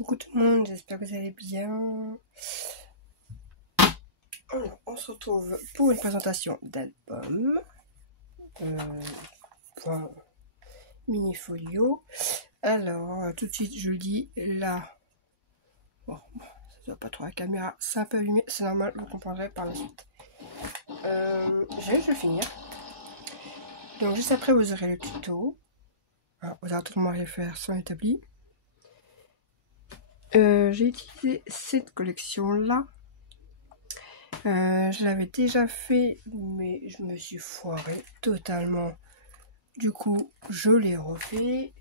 Coucou tout le monde, j'espère que vous allez bien. Alors, on se retrouve pour une présentation d'album. Mini folio. Alors, tout de suite, je le dis, là. Bon, ça ne doit pas trop la caméra, c'est un peu allumé, c'est normal, vous comprendrez par la suite. Je vais finir. Donc, juste après, vous aurez le tuto. Alors, vous aurez totalement rien faire sans établi. J'ai utilisé cette collection-là. Je l'avais déjà fait, mais je me suis foirée totalement. Du coup, je l'ai refait.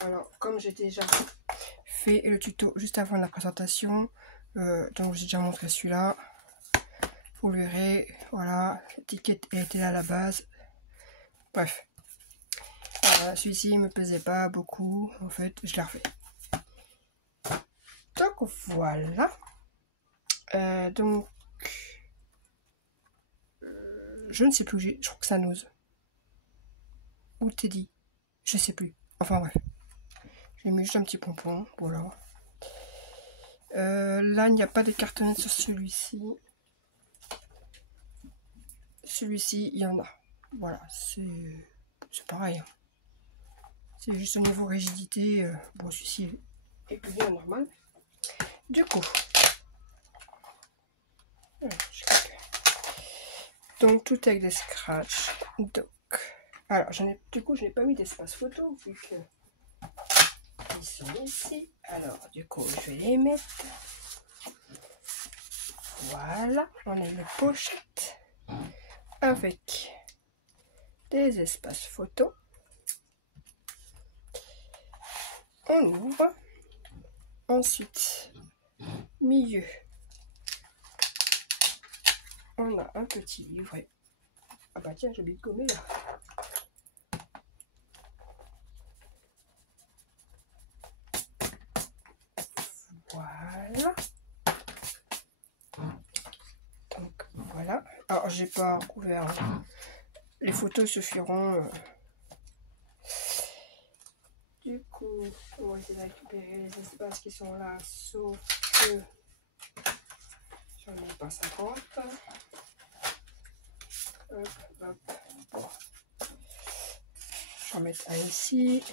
Alors, comme j'ai déjà fait le tuto juste avant la présentation, donc j'ai déjà montré celui-là. Vous verrez, voilà, l'étiquette était là à la base. Bref, celui-ci me plaisait pas beaucoup. En fait, je l'ai refait. Donc voilà. Donc, je ne sais plus où j'ai. Je crois que ça n'ose. Ou Teddy. Je sais plus. Enfin bref. J'ai mis juste un petit pompon. Voilà. Là, il n'y a pas de cartonnette sur celui-ci. Celui-ci, il y en a. Voilà. C'est pareil. Hein. C'est juste au niveau rigidité. Bon, celui-ci est plus bien normal. Du coup. Donc, tout avec des scratchs. Donc. Alors, du coup, je n'ai pas mis d'espace photo vu que ils sont ici. Alors, du coup, je vais les mettre. Voilà, on a une pochette avec des espaces photos. On ouvre. Ensuite, milieu. On a un petit livret. Ah bah tiens, j'ai oublié de gommer là. Voilà. Donc voilà. Alors j'ai pas couvert. Les photos suffiront. Du coup, on va essayer de récupérer les espaces qui sont là, sauf que j'en ai pas 50. Hop, hop. Bon. Je vais en mettre un ici.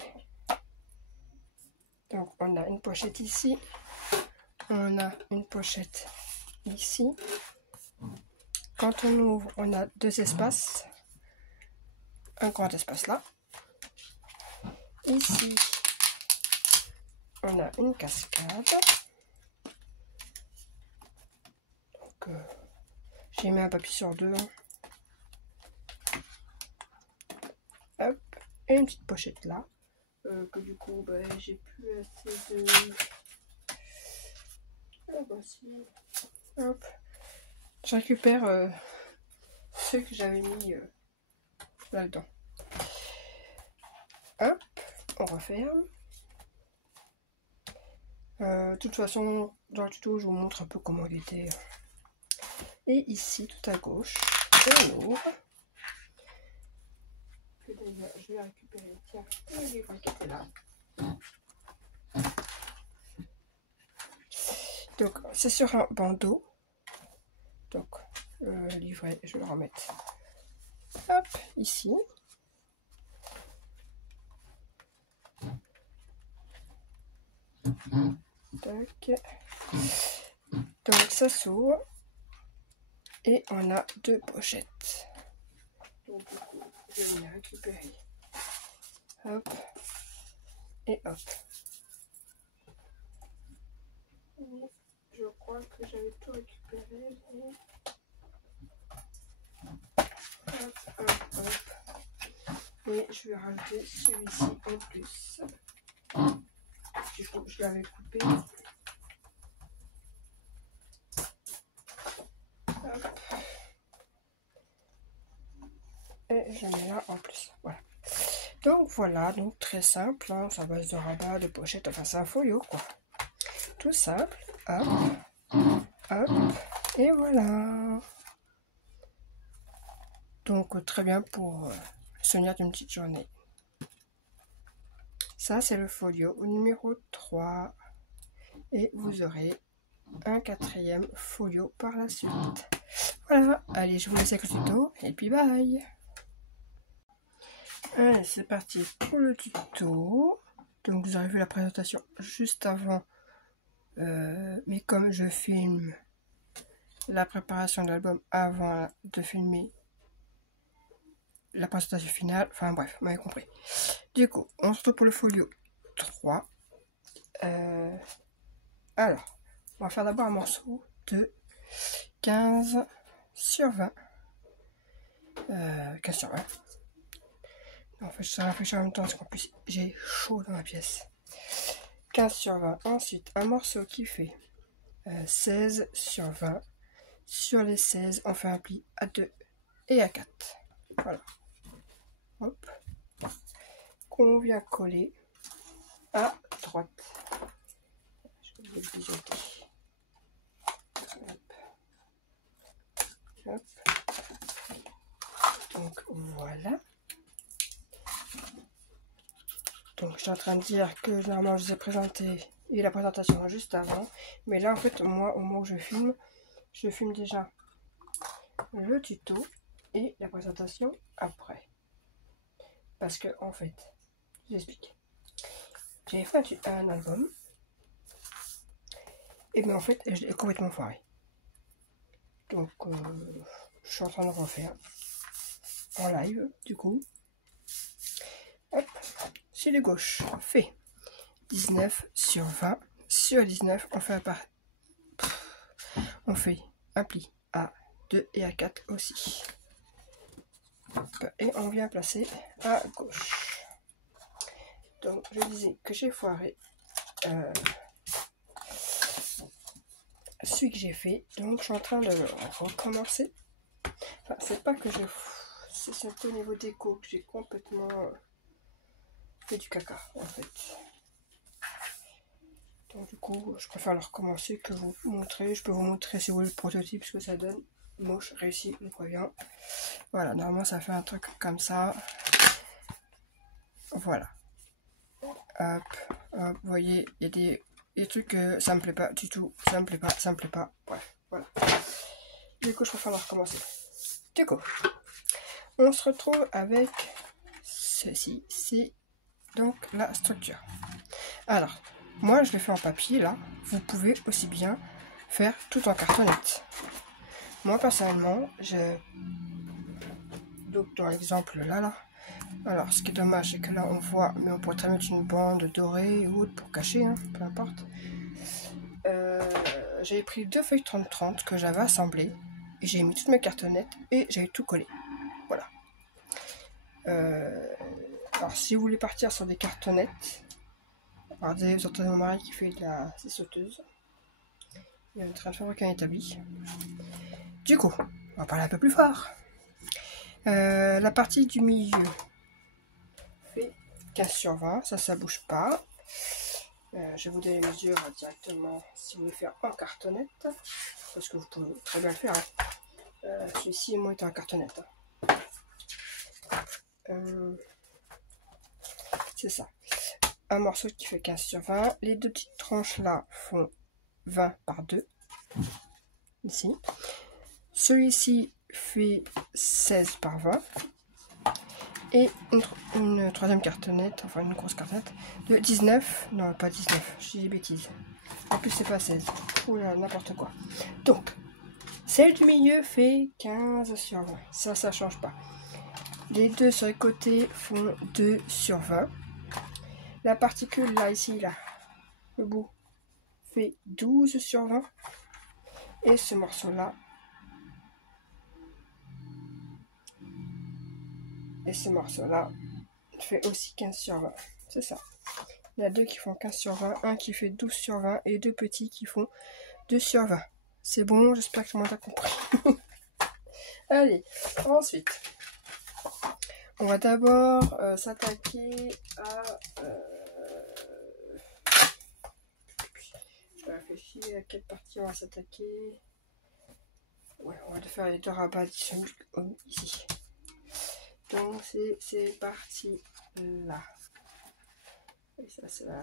Donc on a une pochette ici. On a une pochette ici. Quand on ouvre, on a deux espaces. Un grand espace là. Ici, on a une cascade. Donc, j'ai mis un papier sur deux. Hop, et une petite pochette là. Que du coup, j'ai plus assez de... Ah bah si. Hop. Je récupère ceux que j'avais mis là-dedans. Hop, on referme. De toute façon, dans le tuto, je vous montre un peu comment il était. Et ici, tout à gauche, on ouvre. D'ailleurs, je vais récupérer, tiens, le livre qui était là. Donc, c'est sur un bandeau. Donc, le livret, je vais le remettre. Hop, ici. Tac. Donc, ça s'ouvre. Et on a deux pochettes. Donc, du coup, je vais les récupérer. Hop. Et hop. Je crois que j'avais tout récupéré. Hop, hop, hop. Et je vais rajouter celui-ci en plus. Du coup, je l'avais coupé. Hop. Et je mets là en plus. Voilà. Donc voilà, donc très simple. Hein, ça base de rabat, de pochette. Enfin, c'est un folio quoi. Tout simple. Hop. Hop. Et voilà. Donc très bien pour le souvenir d'une petite journée. Ça, c'est le folio numéro 3. Et vous aurez un 4e folio par la suite. Voilà, allez, je vous laisse avec le tuto et puis bye. Allez, c'est parti pour le tuto. Donc vous aurez vu la présentation juste avant. Mais comme je filme la préparation de l'album avant de filmer la présentation finale, enfin bref, vous m'avez compris. Du coup, on se retrouve pour le folio 3. Alors, on va faire d'abord un morceau de 15 sur 20. 15 sur 20. En fait, je réfléchis en même temps parce qu'en plus, j'ai chaud dans ma pièce. 15 sur 20. Ensuite, un morceau qui fait 16 sur 20. Sur les 16, on fait un pli à 2 et à 4. Voilà. Hop. Qu'on vient coller à droite. Je vais le biseauter. Hop. Hop. Donc voilà. Donc je suis en train de dire que normalement je vous ai présenté et la présentation juste avant. Mais là en fait moi au moment où je filme déjà le tuto et la présentation après. Parce que en fait, je vous explique. J'ai fait un album. Et bien en fait je l'ai complètement foiré. Donc je suis en train de refaire en live du coup. Hop, sur les gauches, on fait 19 sur 20. Sur 19, on fait un pli à 2 et à 4 aussi. Et on vient placer à gauche. Donc je disais que j'ai foiré celui que j'ai fait. Donc je suis en train de recommencer. Enfin, c'est pas que c'est au niveau déco que j'ai complètement fait du caca en fait. Donc du coup, je préfère le recommencer que vous montrer. Je peux vous montrer si vous voulez le prototype ce que ça donne. Moche, réussi, je préviens. Voilà, normalement ça fait un truc comme ça. Voilà. Hop, hop, vous voyez, il y a des trucs que ça me plaît pas du tout. Ça me plaît pas, ça me plaît pas. Bref, voilà. Du coup, je préfère le recommencer. Du coup, on se retrouve avec ceci. C'est donc la structure. Alors, moi je l'ai fait en papier là. Vous pouvez aussi bien faire tout en cartonnette. Moi personnellement, donc dans l'exemple là. Alors ce qui est dommage c'est que là on voit, mais on pourrait très mettre une bande dorée ou autre pour cacher, hein, peu importe. J'avais pris 2 feuilles 30-30 que j'avais assemblées. Et j'ai mis toutes mes cartonnettes et j'avais tout collé. Voilà. Alors si vous voulez partir sur des cartonnettes, regardez, vous entendez mon mari qui fait de la sauteuse. Il est en train de fabriquer un établi. Du coup, on va parler un peu plus fort. La partie du milieu fait 15 sur 20, ça bouge pas. Je vais vous donner les mesures directement si vous voulez faire en cartonnette, parce que vous pouvez très bien le faire. Hein. Celui-ci, moi, est en cartonnette. C'est ça. Un morceau qui fait 15 sur 20. Les deux petites tranches là font 20 par 2. Ici. Celui-ci fait 16 par 20. Et une troisième cartonnette, enfin une grosse cartonnette, de 19. Non, pas 19, je dis des bêtises. En plus, c'est pas 16. Oula, n'importe quoi. Donc, celle du milieu fait 15 sur 20. Ça change pas. Les deux sur les côtés font 2 sur 20. La particule là, ici, là, le bout, fait 12 sur 20. Et ce morceau-là, fait aussi 15 sur 20. C'est ça. Il y a deux qui font 15 sur 20, un qui fait 12 sur 20 et deux petits qui font 2 sur 20. C'est bon, j'espère que tout le monde a compris. Allez, ensuite, on va d'abord s'attaquer à... je réfléchis à quelle partie on va s'attaquer. Ouais, on va faire les deux rabats ici. Donc c'est parti là. Et ça, c'est la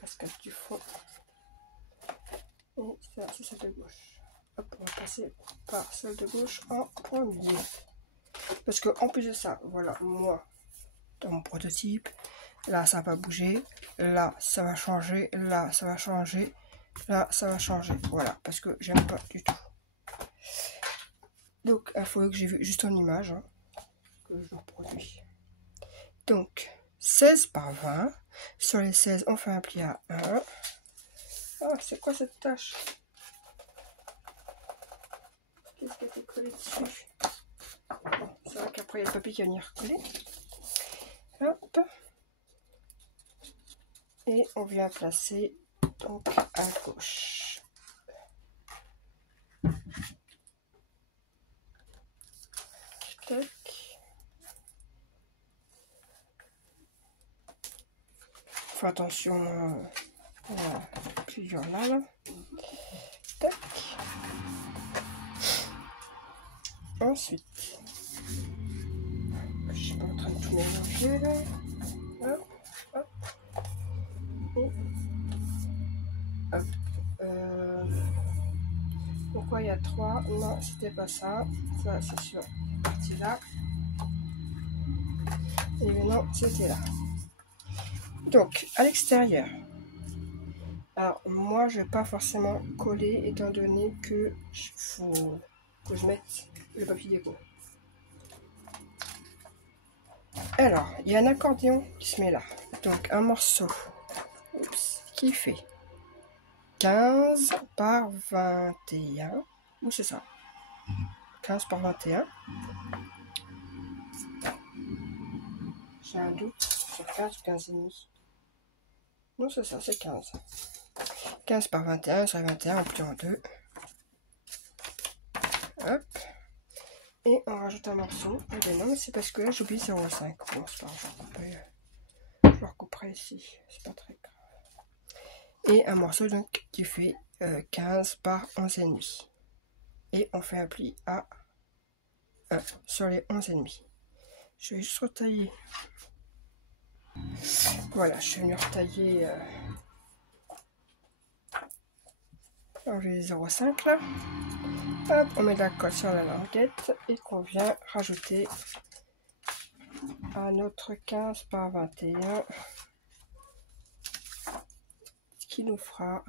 cascade du fond. Et ça, c'est celle de gauche. Hop, on va passer par celle de gauche en premier. Parce que en plus de ça, voilà, moi, dans mon prototype, là, ça va pas bouger. Là, ça va changer. Là, ça va changer. Là, ça va changer. Voilà, parce que j'aime pas du tout. Donc, il faut que j'ai vu juste en image hein, que je reproduis. Donc, 16 par 20. Sur les 16, on fait un pli à 1. Ah, c'est quoi cette tâche? Qu'est-ce qui a été collé dessus? Bon, c'est vrai qu'après, il y a le papier qui va venir coller. Hop. Et on vient placer donc à gauche. Tac. Faut attention plusieurs là. Tac. Ensuite, je suis pas en train de tout mélanger là. Hop, hop. Et hop. Pourquoi il y a 3? Non, c'était pas ça. Ça, c'est sur cette partie-là. Et maintenant, c'était là. Donc, à l'extérieur. Alors, moi, je vais pas forcément coller, étant donné que faut que je mette le papier déco. Alors, il y a un accordéon qui se met là. Donc, un morceau qui fait 15 par 21. Ou c'est ça? 15 par 21. J'ai un doute sur 15 ou 15 et demi. Non, c'est ça, c'est 15. 15 par 21, sur 21, on plie en 2. Hop. Et on rajoute un morceau. Eh bien non, mais c'est parce que là, j'oublie 0,5. Bon, c'est pas grave, je le recouperai ici. C'est pas très grave. Et un morceau donc qui fait 15 par 11,5. Et on fait un pli à 1 sur les 11,5. Je vais juste retailler. Voilà, je suis venu retailler les 0,5 là. Hop, on met de la colle sur la languette et qu'on vient rajouter à notre 15 par 21. Ce qui nous fera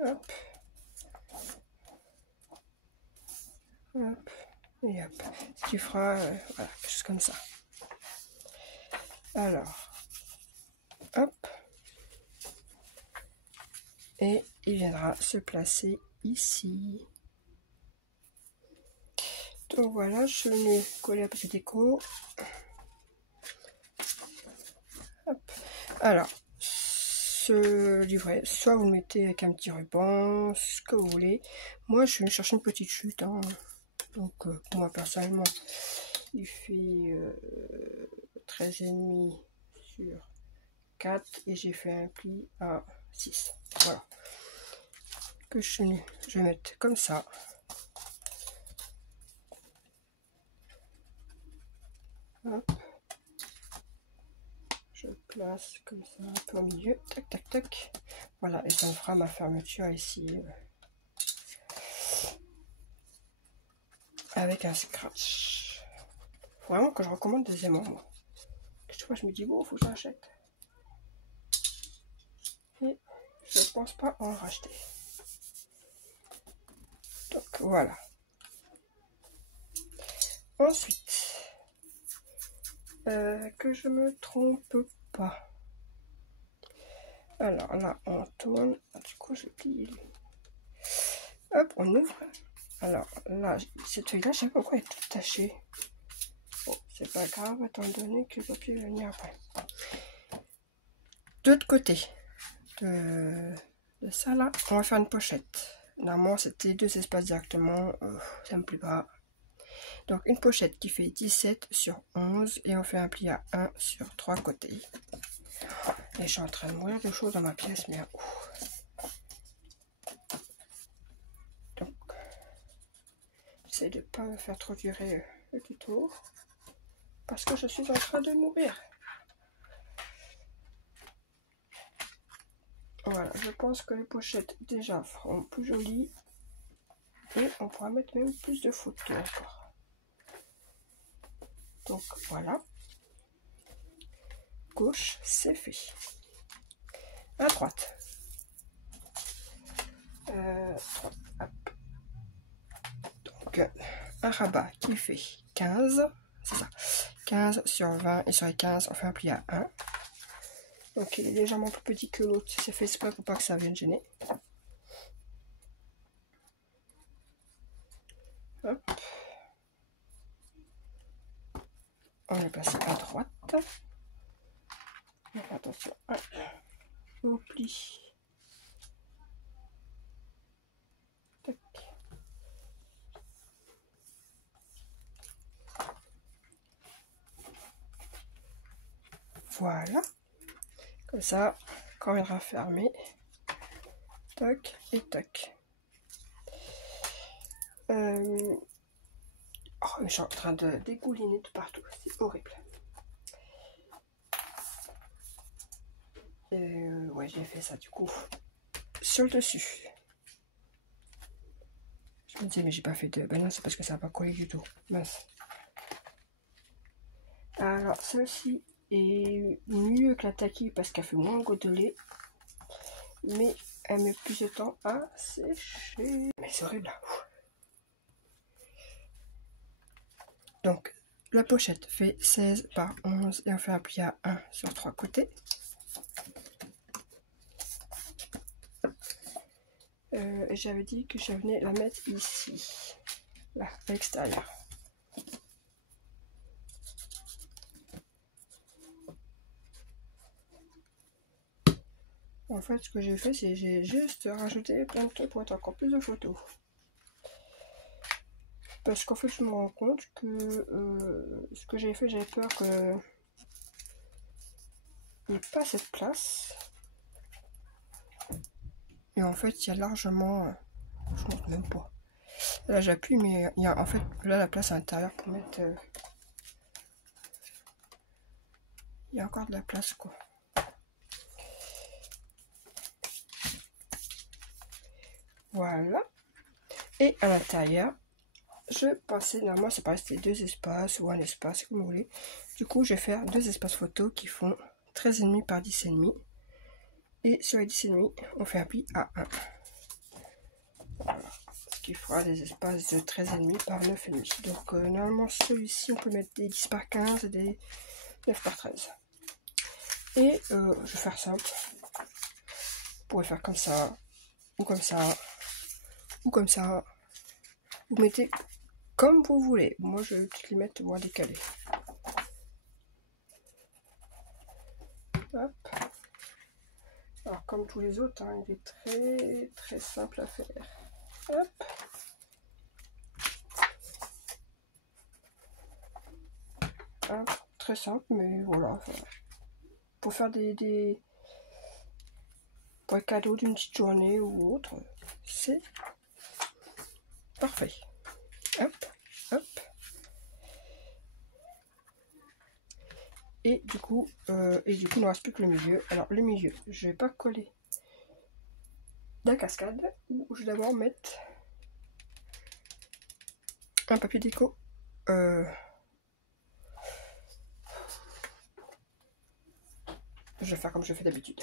hop, hop, et hop. Ce qui fera voilà, quelque chose comme ça. Alors, hop. Et il viendra se placer ici. Donc voilà, je suis venue coller un petit déco. Hop. Alors, ce livret, soit vous le mettez avec un petit ruban, ce que vous voulez. Moi, je suis venue chercher une petite chute. Hein. Donc, pour moi, personnellement, il fait 13,5 sur 4 et j'ai fait un pli à 6. Voilà. Que je vais mettre comme ça. Hop. Je place comme ça un peu au milieu. Tac, tac, tac. Voilà, et ça me fera ma fermeture ici. Avec un scratch. Vraiment que je recommande des aimants, moi. Chaque fois, je me dis, bon, faut que j'achète. Et je pense pas en racheter. Donc, voilà. Ensuite, que je me trompe pas. Alors là, on tourne. Du coup, je plie. Hop, on ouvre. Alors là, cette feuille-là, je sais pas pourquoi elle est toute tachée. Bon, c'est pas grave, étant donné que le papier va venir après. De l'autre côté de ça là, on va faire une pochette. Normalement, c'était 2 espaces directement. Ça me plaît pas. Donc, une pochette qui fait 17 sur 11 et on fait un pli à 1 sur 3 côtés. Et je suis en train de mourir de choses dans ma pièce, mais donc, j'essaie de ne pas me faire trop durer le tuto parce que je suis en train de mourir. Voilà, je pense que les pochettes déjà feront plus jolies. Et on pourra mettre même plus de photos encore. Donc voilà. Gauche, c'est fait. À droite. Hop. Donc un rabat qui fait 15. C'est ça. 15 sur 20 et sur les 15, on fait un pli à 1. Donc il est légèrement plus petit que l'autre. C'est fait exprès pour pas que ça vienne gêner. Hop. On est passé à droite. Donc, attention, au pli. Tac. Voilà. Comme ça, quand il sera fermé, toc et toc. Oh, je suis en train de dégouliner de partout, c'est horrible. Ouais, j'ai fait ça du coup sur le dessus. Je me disais, mais j'ai pas fait de. Ben non, c'est parce que ça n'a pas collé du tout. Mince. Alors, celle-ci est mieux que la Taki parce qu'elle fait moins godelée. Mais elle met plus de temps à sécher. Mais c'est horrible là. Donc, la pochette fait 16 par 11 et on fait un pli à 1 sur 3 côtés. J'avais dit que je venais la mettre ici, là, à l'extérieur. En fait, ce que j'ai fait, c'est j'ai juste rajouté plein de trucs pour être encore plus de photos. Parce qu'en fait, je me rends compte que ce que j'ai fait, j'avais peur que il n'y ait pas cette place. Et en fait, il y a largement, je ne montre même pas. Là, j'appuie, mais il y a en fait là la place à l'intérieur pour mettre. Il y a encore de la place, quoi. Voilà. Et à l'intérieur, je pensais, normalement, c'est pas rester 2 espaces ou un espace, comme vous voulez. Du coup, je vais faire 2 espaces photos qui font 13,5 par 10,5. Et sur les 10,5, on fait un pli à 1. Voilà. Ce qui fera des espaces de 13,5 par 9,5. Donc, normalement, celui-ci, on peut mettre des 10 par 15 et des 9 par 13. Et je vais faire simple. Vous pouvez faire comme ça, ou comme ça, ou comme ça. Vous mettez comme vous voulez. Moi, je vais les mettre moins décalés. Hop. Alors, comme tous les autres, hein, il est très simple à faire. Hop. Hop. Très simple, mais voilà. Pour faire pour un cadeau d'une petite journée ou autre, c'est parfait. Hop, hop. Et du coup, il ne reste plus que le milieu. Alors, le milieu, je vais pas coller la cascade, ou je vais d'abord mettre un papier déco. Je vais faire comme je fais d'habitude.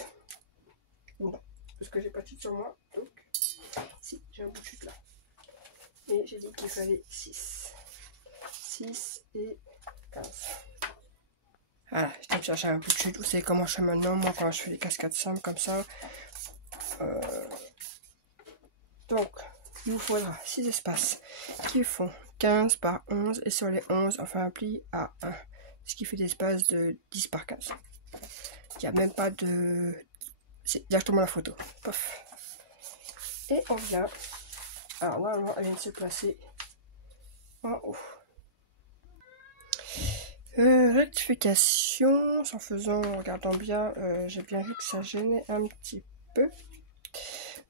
Ou non, parce que j'ai pas de chute sur moi, donc si, j'ai un bout de chute là. Et j'ai dit qu'il fallait 6. 6 et 15. Voilà, je vais chercher un bout de chute. Vous savez comment je fais maintenant, moi, quand je fais des cascades simples comme ça. Donc, il vous faudra 6 espaces qui font 15 par 11. Et sur les 11, on fait un pli à 1. Ce qui fait des espaces de 10 par 15. Il n'y a même pas de... C'est directement la photo. Pof. Et on vient... Alors, normalement, elle vient de se placer en haut. Rectification, en faisant, en regardant bien, j'ai bien vu que ça gênait un petit peu.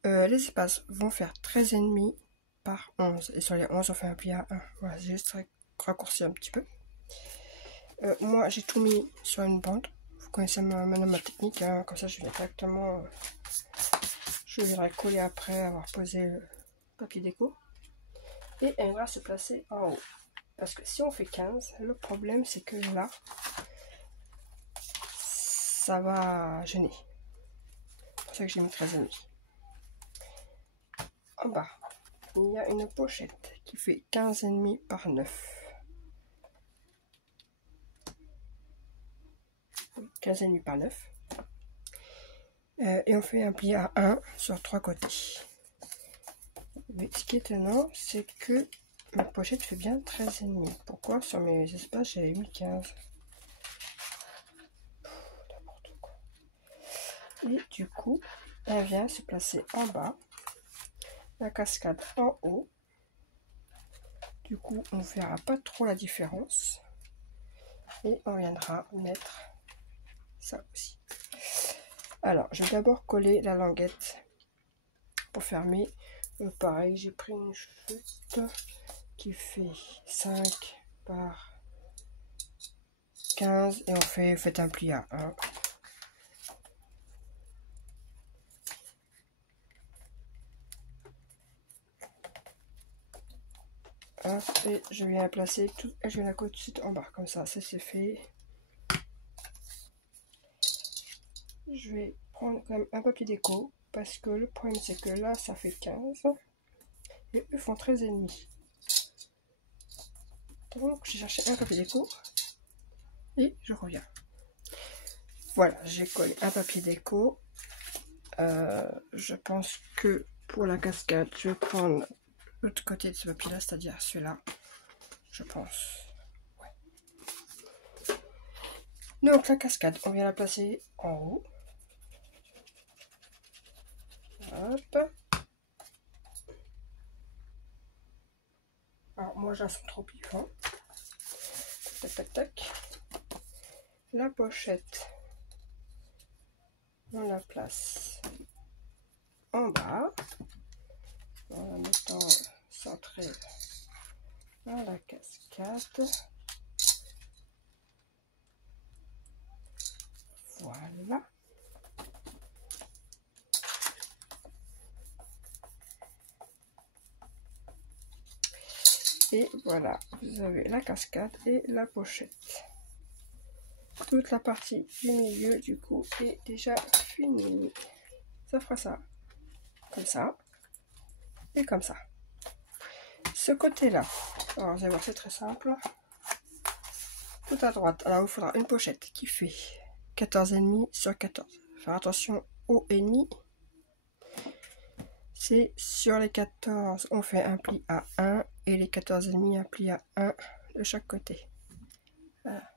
Les espaces vont faire 13,5 par 11. Et sur les 11, on fait un pli à 1. Voilà, j'ai juste raccourci un petit peu. Moi, j'ai tout mis sur une bande. Vous connaissez maintenant ma technique, hein, comme ça je viens directement Je viendrai coller après avoir posé le papier déco. Et elle va se placer en haut. Parce que si on fait 15, le problème c'est que là, ça va gêner. C'est pour ça que j'ai mis 13,5. En bas, il y a une pochette qui fait 15,5 par 9. 15,5 par 9. Et on fait un pli à 1 sur 3 côtés. Mais ce qui est étonnant, c'est que ma pochette fait bien 13,5. Pourquoi sur mes espaces j'avais mis 15? N'importe quoi. Et du coup, elle vient se placer en bas. La cascade en haut. Du coup, on ne verra pas trop la différence. Et on viendra mettre ça aussi. Alors, je vais d'abord coller la languette pour fermer. Pareil, j'ai pris une chute qui fait 5 par 15 et on fait un pli à 1. Et je viens la placer tout, et je viens la coller tout de suite en bas, comme ça c'est fait. Je vais prendre quand même un papier déco, parce que le problème c'est que là ça fait 15, et eux font 13,5. Donc j'ai cherché un papier déco, et je reviens. Voilà, j'ai collé un papier déco. Je pense que pour la cascade, je vais prendre l'autre côté de ce papier là, c'est-à-dire celui-là, je pense. Ouais. Donc la cascade, on vient la placer en haut. Hop. Alors moi je la sens trop piquant. Tac tac tac. La pochette, on la place en bas en la mettant centrée dans la cascade. Voilà. Et voilà, vous avez la cascade et la pochette. Toute la partie du milieu du coup est déjà finie. Ça fera ça, comme ça et comme ça. Ce côté-là, alors vous allez voir, c'est très simple. Tout à droite, alors il faudra une pochette qui fait 14,5 sur 14. Faire attention au ennemi. C'est sur les 14, on fait un pli à 1 et les 14,5 un pli à 1 de chaque côté. Voilà.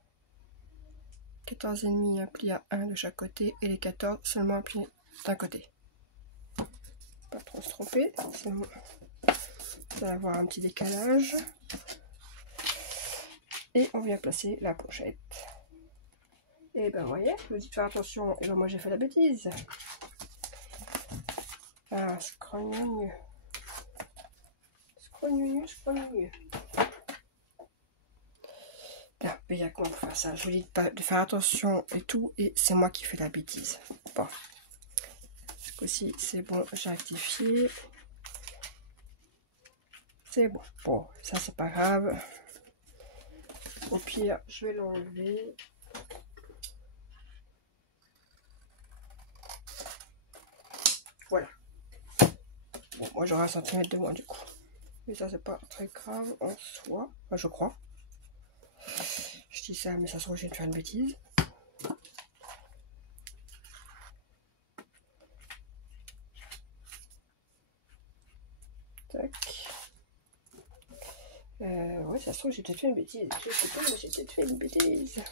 14,5 un pli à 1 de chaque côté et les 14 seulement un pli d'un côté. Pas trop se tromper, c'est bon. Vous allez avoir un petit décalage. Et on vient placer la pochette. Et ben vous voyez, je vous dis de faire attention, et ben moi j'ai fait la bêtise. Ah, scrogneux. Scrogneux. Bien, mais il y a comment faire ça. Je vous dis de faire attention et tout, et c'est moi qui fais la bêtise. Bon. Ce coup-ci, c'est bon, j'ai rectifié. C'est bon. Bon, ça c'est pas grave. Au pire, je vais l'enlever. Voilà. Bon, moi j'aurai 1 cm de moins du coup. Mais ça c'est pas très grave en soi. Enfin, je crois. Je dis ça, mais ça se trouve, je viens de faire une bêtise. Tac. Ouais, ça se trouve, j'ai peut-être fait une bêtise. Je sais pas, mais j'ai peut-être fait une bêtise.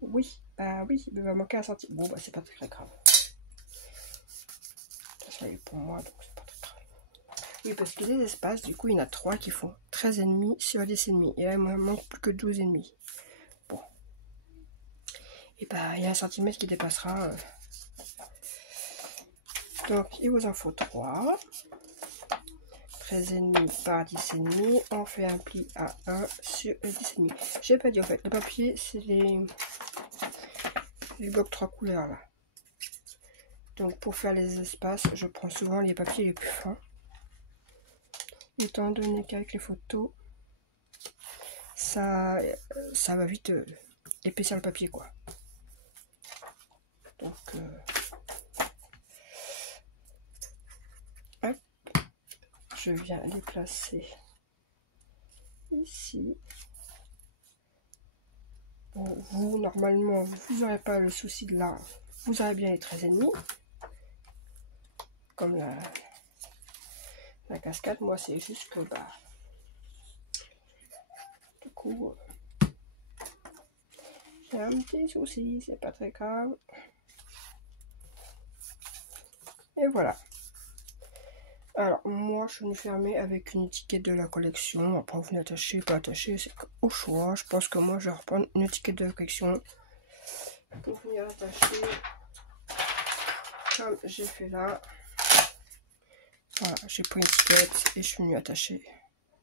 Oui, bah oui, il va manquer 1 cm. Bon, bah c'est pas très grave. Ça y est pour moi, donc c'est pas très grave. Oui, parce que les espaces, du coup, il y en a 3 qui font 13,5 sur 10,5. Et là, il me manque plus que 12,5. Bon. Et bah, il y a 1 cm qui dépassera. Donc, il vous en faut 3. 13,5 par 10,5. On fait un pli à 1 sur 10,5. J'ai pas dit, en fait, le papier, c'est les... les blocs 3 couleurs là. Donc pour faire les espaces, je prends souvent les papiers les plus fins. Étant donné qu'avec les photos, ça va vite épaissir le papier quoi. Donc hop, je viens les placer ici. Bon, vous normalement vous n'aurez pas le souci de là, vous aurez bien les 13,5 comme la cascade. Moi c'est juste que bah du coup j'ai un petit souci, c'est pas très grave. Et voilà. Alors moi je suis venue fermer avec une étiquette de la collection. Après vous n'attachez pas attacher, c'est au choix. Je pense que moi je vais reprendre une étiquette de la collection pour venir attacher comme j'ai fait là. Voilà, j'ai pris une étiquette et je suis venue attacher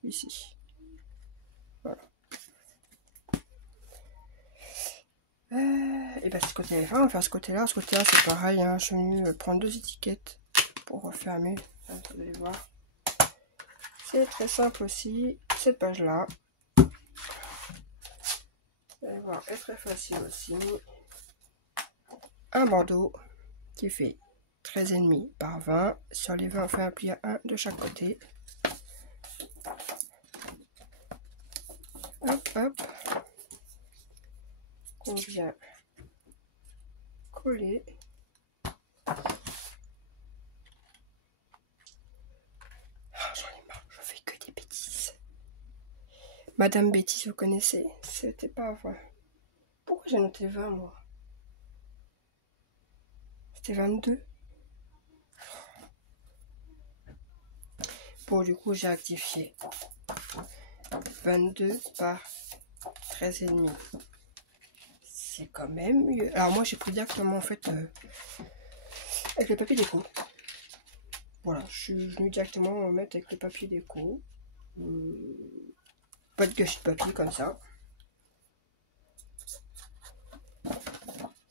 ici. Voilà. Et bien ce côté-là, on va faire ce côté-là. Ce côté-là c'est pareil, hein. Je suis venue prendre 2 étiquettes pour refermer. Vous allez voir. C'est très simple aussi, cette page-là. Vous allez voir, est très facile aussi. Un bandeau qui fait 13,5 par 20. Sur les 20, on fait un pli à 1 de chaque côté. Hop, hop. On vient coller. J'en ai marre, je fais que des bêtises. Madame Bêtise, vous connaissez? C'était pas vrai. Pourquoi j'ai noté 20 moi? C'était 22. Bon, du coup, j'ai rectifié. 22 par 13,5. C'est quand même mieux. Alors moi, j'ai pris directement en fait avec le papier déco. Voilà, je suis venue directement mettre avec le papier déco. Pas de gâchis de papier comme ça.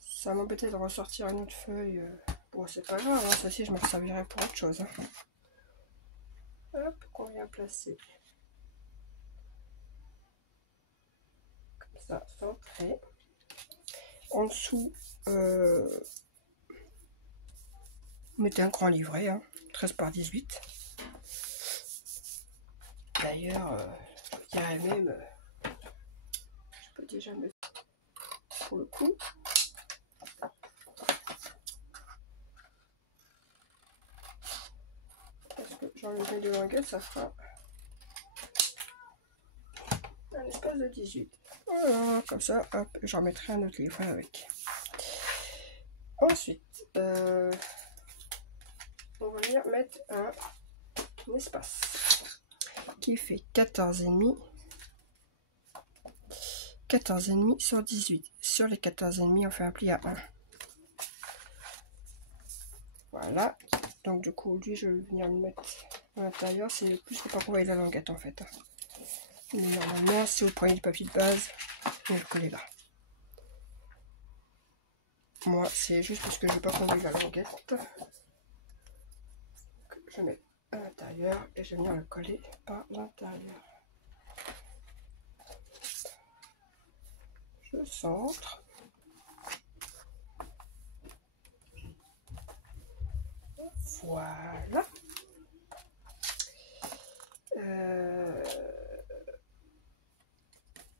Ça m'embêtait de ressortir une autre feuille. Bon, c'est pas grave, hein, ça ci je me servirai pour autre chose. Hein. Hop, qu'on vient placer. Comme ça, centré. En dessous, mettez un grand livret, hein, 13 par 18. D'ailleurs, je dirais même, je peux déjà mettre pour le coup. Parce que j'enlèverai de languettes, ça fera un espace de 18. Voilà, comme ça, hop, j'en mettrai un autre livret avec. Ensuite, on va venir mettre un espace qui fait 14,5. 14,5 sur 18. Sur les 14,5, on fait un pli à 1. Voilà. Donc du coup, lui, je vais venir le mettre à l'intérieur. C'est plus pour pas qu'on voie la languette en fait. Mais normalement, si vous prenez du papier de base, vous le collez là. Moi, c'est juste parce que je ne veux pas qu'on voie la languette. Donc, je mets à l'intérieur et je vais venir le coller par l'intérieur. Je centre. Voilà.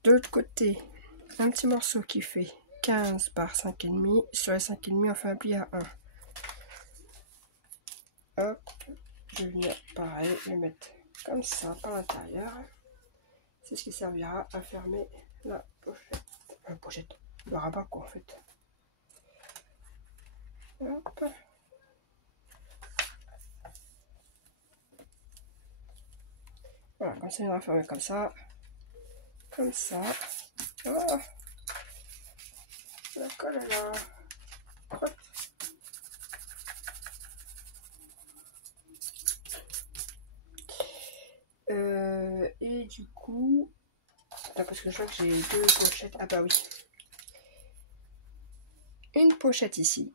De l'autre côté, un petit morceau qui fait 15 par 5,5. Sur les 5,5, on fait un pli à 1. Hop, je viens pareil le mettre comme ça par l'intérieur. C'est ce qui servira à fermer la pochette. Le rabat quoi en fait. Hop. Voilà, comme ça, il va fermer comme ça. Comme ça. Oh. La colle est là. Hop. Et du coup, là, parce que je vois que j'ai 2 pochettes. Ah bah oui. une pochette ici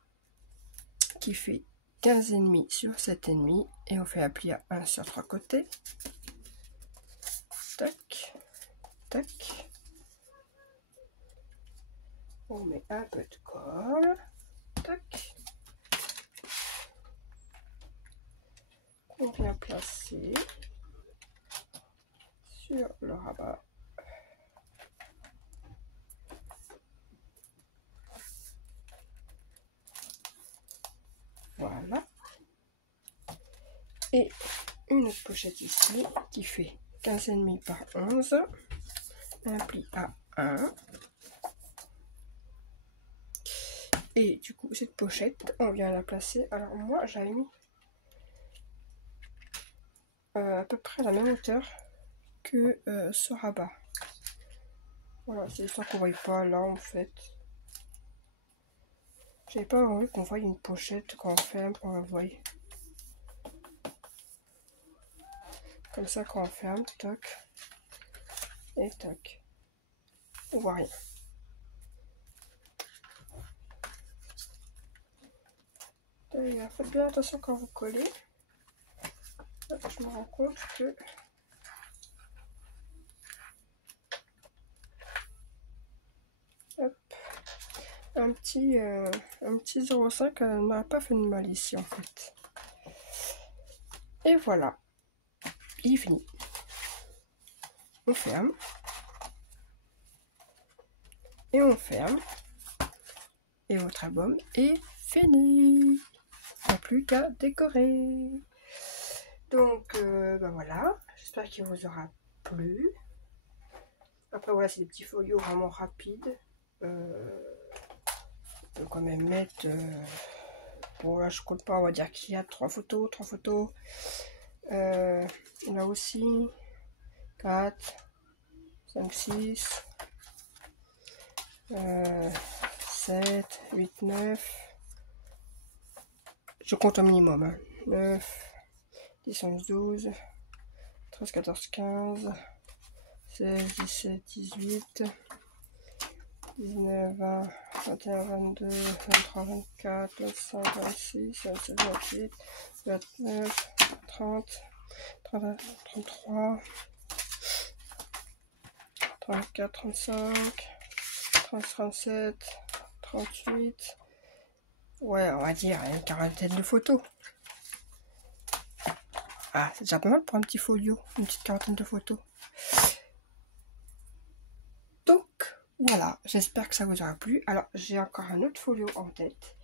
qui fait 15,5 sur 7,5 et on fait un pli à 1 sur 3 côtés. Tac, tac. On met un peu de colle. Tac. On vient placer sur le rabat. Voilà. Et une autre pochette ici qui fait 15,5 par 11. Un pli à 1. Et du coup, cette pochette, on vient la placer. Alors moi, j'avais mis à peu près la même hauteur que ce rabat. Voilà, c'est histoire qu'on ne voit pas là en fait. J'avais pas envie qu'on voie une pochette quand on ferme, qu'on la voie. Comme ça, quand on ferme, toc et toc. On voit rien. D'ailleurs, faites bien attention quand vous collez. Je me rends compte que hop, un petit 0,5 n'aurait pas fait de mal ici en fait. Et voilà, il est fini. On ferme. Et on ferme. Et votre album est fini. Il n'y a plus qu'à décorer. Donc, ben voilà. J'espère qu'il vous aura plu. Après, voilà, c'est des petits folios vraiment rapides. On peut quand même mettre... bon, là, je compte pas. On va dire qu'il y a 3 photos. 3 photos. Là aussi. 4, 5, 6. 7, 8, 9. Je compte au minimum. Hein. 9, 10, 11, 12, 13, 14, 15, 16, 17, 18, 19, 20, 21, 22, 23, 24, 25, 26, 27, 28, 29, 30, 31, 33, 34, 35, 37, 38. Ouais, on va dire une quarantaine de photos. Ah, c'est déjà pas mal pour un petit folio, une petite quarantaine de photos. Donc, voilà, j'espère que ça vous aura plu. Alors, j'ai encore un autre folio en tête.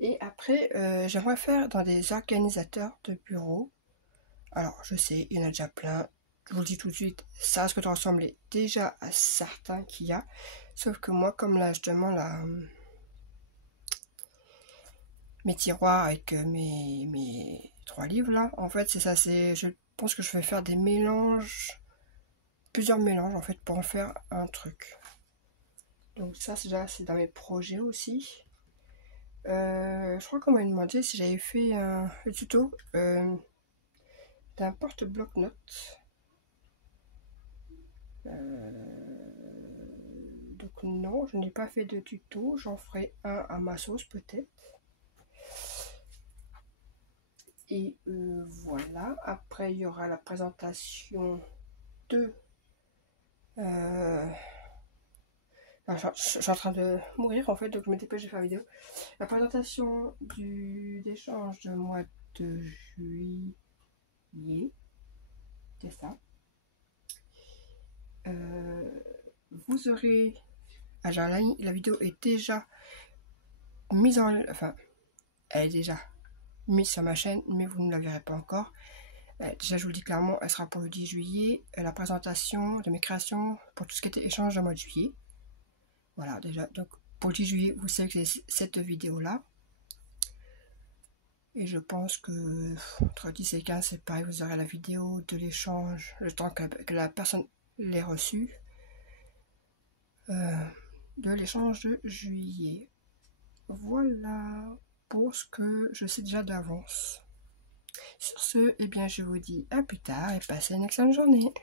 Et après, j'aimerais faire dans des organisateurs de bureaux. Alors, je sais, il y en a déjà plein. Je vous le dis tout de suite, ça risque de ressembler déjà à certains qu'il y a. Sauf que moi, comme là, justement, mes tiroirs avec mes 3 livres là, en fait, c'est ça. Je pense que je vais faire des mélanges, plusieurs mélanges en fait, pour en faire un truc. Donc ça, c'est dans mes projets aussi. Je crois qu'on m'a demandé si j'avais fait un tuto d'un porte-bloc-notes. Donc non, je n'ai pas fait de tuto. J'en ferai un à ma sauce peut-être. Et voilà. Après, il y aura la présentation de... je suis en train de mourir en fait, donc je me dépêche de faire la vidéo. La présentation d'échange de mois de juillet. C'est ça. Vous aurez... Ah, genre la vidéo est déjà mise en... Enfin, elle est déjà mise sur ma chaîne, mais vous ne la verrez pas encore. Déjà, je vous le dis clairement, elle sera pour le 10 juillet. La présentation de mes créations pour tout ce qui était échange de mois de juillet. Voilà, déjà. Donc, pour le 10 juillet, vous savez que c'est cette vidéo-là. Et je pense que entre 10 et 15, c'est pareil, vous aurez la vidéo de l'échange, le temps que la personne l'ait reçue. De l'échange de juillet. Voilà pour ce que je sais déjà d'avance. Sur ce, eh bien, je vous dis à plus tard et passez une excellente journée.